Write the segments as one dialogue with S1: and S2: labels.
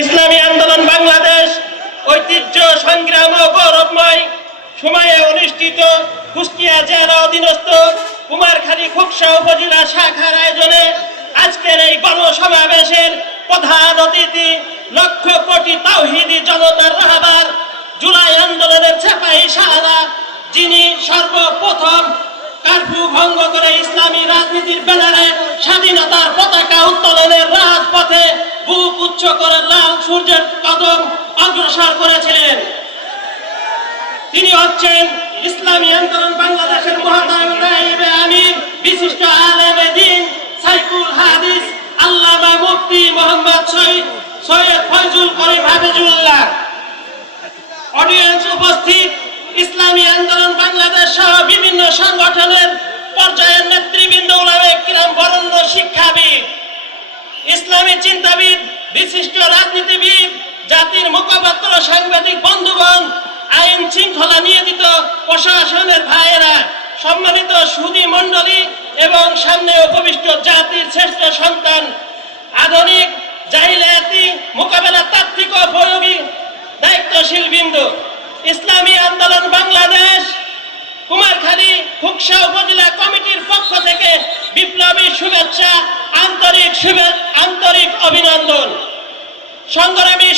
S1: ইসলামী আন্দোলন বাংলাদেশ ঐতিহ্য, সংগ্রাম ও গৌরবময় সময়ে অনুষ্ঠিত কুষ্টিয়া জেলা অধীনস্থ কুমারখালী খুকসা উপজেলা শাখার আয়োজনে আজকের এই গণসমাবেশের প্রধান অতিথি লক্ষ কোটি তাওহিদি জনতার রাহবার জুলাই আন্দোলনের ছাপাই সাহারা, যিনি সর্বপ্রথম কারফিউ ভঙ্গ করে ইসলামী রাজনীতির ব্যানারে স্বাধীনতার পতাকা উত্তোলনের রাজপথে বুক উচ্চ করে লাল সূর্যের কদম অগ্রসর করেছিলেন। তিনি হচ্ছেন ইসলামী আন্দোলন বাংলাদেশের নায়েবে আমির, বিশিষ্ট আলেমে দিন সাইকুল হাদিস, আল্লামা মুফতি মোহাম্মদ শহীদ সৈয়দ ফয়জুল করিম হাফিজুল্লাহ। অডিয়েন্স উপস্থিত ইসলামী আন্দোলন বাংলাদেশ সহ বিভিন্ন সংগঠনের পর্যায়ের নেতৃবৃন্দ কিরাম বরণ্য শিক্ষাবিদ, ইসলামী চিন্তাবিদ, বিশিষ্ট রাজনীতিবিদ, জাতির মুখপাত্র, সাংবাদিক, বন্ধুগণ, আইন শৃঙ্খলা নিয়োজিত প্রশাসনের ভাইয়েরা, সম্মানিত সুদী মণ্ডলী এবং সামনে উপবিষ্ট জাতির শ্রেষ্ঠ সন্তান, আধুনিক তাত্ত্বিক ও প্রয়োগী দায়িত্বশীল বিন্দু ইসলামী আন্দোলন বাংলাদেশ কুমারখালী খুকসা উপজেলা কমিটির পক্ষ থেকে বিপ্লবী শুভেচ্ছা, আন্তরিক আন্তরিক অভিনন্দন। সংগ্রামী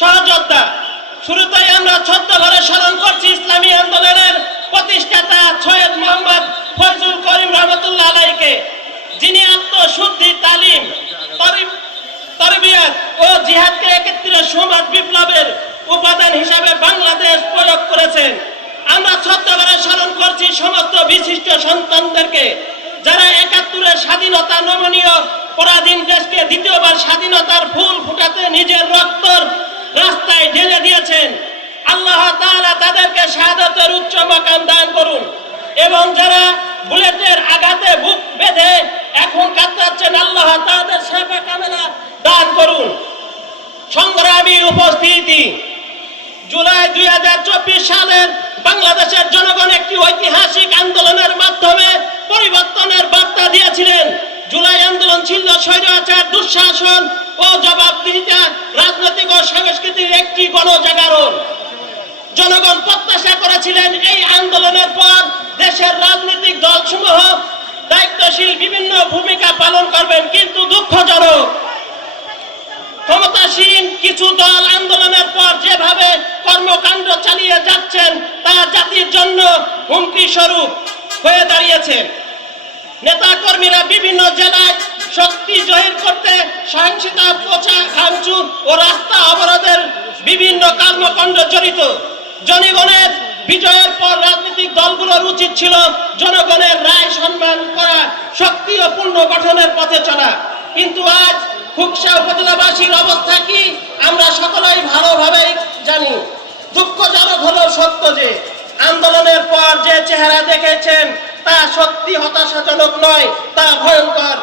S1: সহযোদ্ধা, শুরুতেই আমরা ছদ্ম ভরে স্মরণ করছি ইসলামী আন্দোলনের প্রতিষ্ঠাতা সৈয়দ মোহাম্মদ ফজলুল করিম রহমতুল্লাহ আলাইকে যিনি আত্মশুদ্ধি তালিম তরি- তরবিয়ত ও জিহাদকে একত্রিত সমাজ বিপ্লবের উপাদান হিসাবে বাংলাদেশ প্রয়োগ করেছেন আমরা শ্রদ্ধাভরে করছি সমস্ত বিশিষ্ট সন্তানদেরকে যারা একাত্তরের স্বাধীনতা নমনীয় পরাধীন দেশকে দ্বিতীয়বার স্বাধীনতার ফুল ফুটাতে নিজের রক্তর রাস্তায় ঢেলে দিয়েছেন, আল্লাহ তাআলা তাদেরকে শাহাদাতের উচ্চ মাকাম দান করুন। এবং যারা বুলেটের আঘাতে বুক বেঁধে এখন কাতরাচ্ছেন, আল্লাহ তাদের সেবা কামেলা দান করুন। সংগ্রামী উপস্থিতি, জুলাই দুই সালের বাংলাদেশের জনগণ একটি ঐতিহাসিক আন্দোলনের মাধ্যমে পরিবর্তনের বার্তা দিয়েছিলেন জুলাই আন্দোলন ছিল স্বৈরাচার দুঃশাসন ও জবাবদিহিতা রাজনৈতিক ও সাংস্কৃতিক একটি গণজাগরণ। জনগণ প্রত্যাশা করেছিলেন এই আন্দোলনের পর দেশের রাজনৈতিক দলসমূহ দায়িত্বশীল বিভিন্ন ভূমিকা পালন করবেন, কিন্তু দুঃখজনক, ক্ষমতাসীন কিছু দল আন্দোলনের পর যেভাবে কর্মকাণ্ড চালিয়ে যাচ্ছেন, তা জাতির জন্য হুমকি স্বরূপ হয়ে দাঁড়িয়েছে। নেতা কর্মীরা বিভিন্ন জেলায় শক্তি জহির করতে সহিংসতা পোচা ভাঙচুর ও রাস্তা অবরোধের বিভিন্ন কর্মকাণ্ড জড়িত। জনগণের বিজয়ের পর রাজনৈতিক দলগুলোর উচিত ছিল জনগণের রায় সম্মান করা শক্তি ও পূর্ণ গঠনের পথে চলা। কিন্তু আজ খুকসা উপজেলাবাসীর অবস্থা কি, আমরা সকলেই ভালোভাবেই জানি। দুঃখজনক হলো সত্য যে আন্দোলনের পর যে চেহারা দেখেছেন, তা সত্যি হতাশাজনক নয়, তা ভয়ঙ্কর।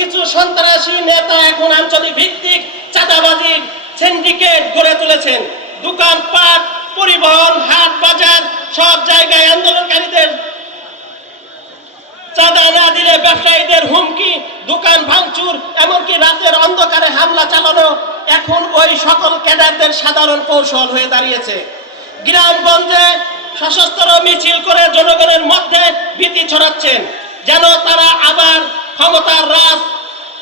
S1: কিছু সন্ত্রাসী নেতা এখন আঞ্চলিক ভিত্তিক চাঁদাবাজি সিন্ডিকেট গড়ে তুলেছেন। দোকানপাট, পরিবহন, হাট বাজার, সব জায়গায় আন্দোলনকারীদের চাঁদা না দিলে ব্যবসায়ীদের হুমকি, দোকান ভাঙচুর, এমনকি রাতের অন্ধকারে হামলা চালানো এখন ওই সকল ক্যাডারদের সাধারণ কৌশল হয়ে দাঁড়িয়েছে। গ্রামগঞ্জে সশস্ত্র মিছিল করে জনগণের মধ্যে ভীতি ছড়াচ্ছেন, যেন তারা আবার ক্ষমতার রাজ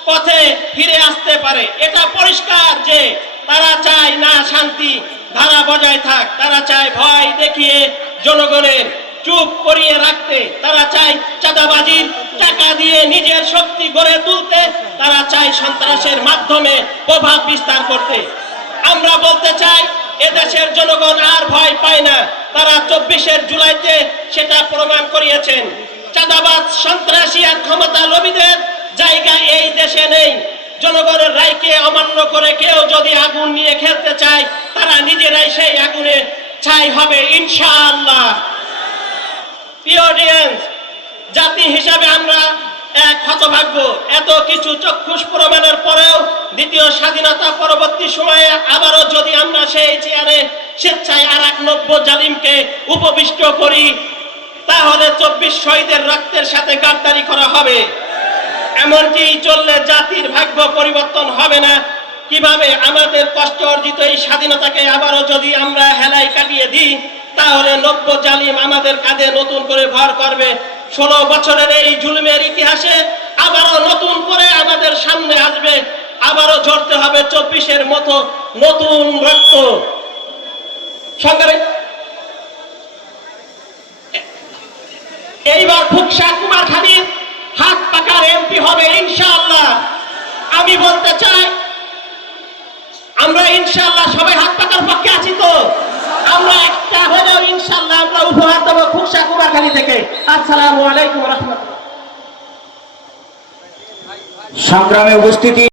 S1: পথে ফিরে আসতে পারে। এটা পরিষ্কার যে তারা চায় না শান্তি, ধারা বজায় থাক। তারা চায় ভয় দেখিয়ে জনগণের চুপ করিয়ে রাখতে। তারা চায় চাঁদাবাজির টাকা দিয়ে নিজের শক্তি গড়ে তুলতে। তারা চায় সন্ত্রাসের মাধ্যমে প্রভাব বিস্তার করতে। আমরা বলতে চাই, এদেশের জনগণ আর ভয় পায় না। তারা চব্বিশের জুলাইতে সেটা প্রমাণ করিয়েছেন। চাঁদাবাজ সন্ত্রাসী আর ক্ষমতা লোভীদের জায়গা এই দেশে নেই। জনগণের রায়কে অমান্য করে কেউ যদি আগুন নিয়ে খেলতে চায় তারা নিজেরাই সেই আগুনে ছাই হবে ইনশাআল্লাহ। audience, জাতি হিসাবে আমরা এক হতভাগ্য। এত কিছু চক্ষুষ প্রমাণের পরেও দ্বিতীয় স্বাধীনতা পরবর্তী সময়ে আবারও যদি আমরা সেই চেয়ারে স্বেচ্ছায় আর এক নব্য জালিমকে উপবিষ্ট করি তাহলে চব্বিশ শহীদের রক্তের সাথে গাদ্দারি করা হবে। এমনকি চললে জাতির ভাগ্য পরিবর্তন হবে না। কীভাবে আমাদের কষ্ট অর্জিত এই স্বাধীনতাকে আবারও যদি আমরা হেলায় কাটিয়ে দিই, তাহলে নব্য জালিম আমাদের কাঁধে নতুন করে ভর করবে। ষোলো বছরের এই জুলুমের ইতিহাসে আবারও নতুন করে আমাদের সামনে আসবে। আবারও ঝরতে হবে চব্বিশের মতো নতুন রক্ত। সংগ্রামী এইবার ফুকসা কুমারখালী হাত পাকার এমপি হবে ইনশাআল্লাহ। আমি বলতে চাই, আমরা ইনশাআল্লাহ সবাই হাত পাকার পক্ষে আছি তো? আমরা একটা হলেও ইনশাআল্লাহ আমরা উপহার দেবো ফুকসা কুমারখালী থেকে। আসসালামু আলাইকুম রহমতুল্লাহ।
S2: সংগ্রামে উপস্থিতি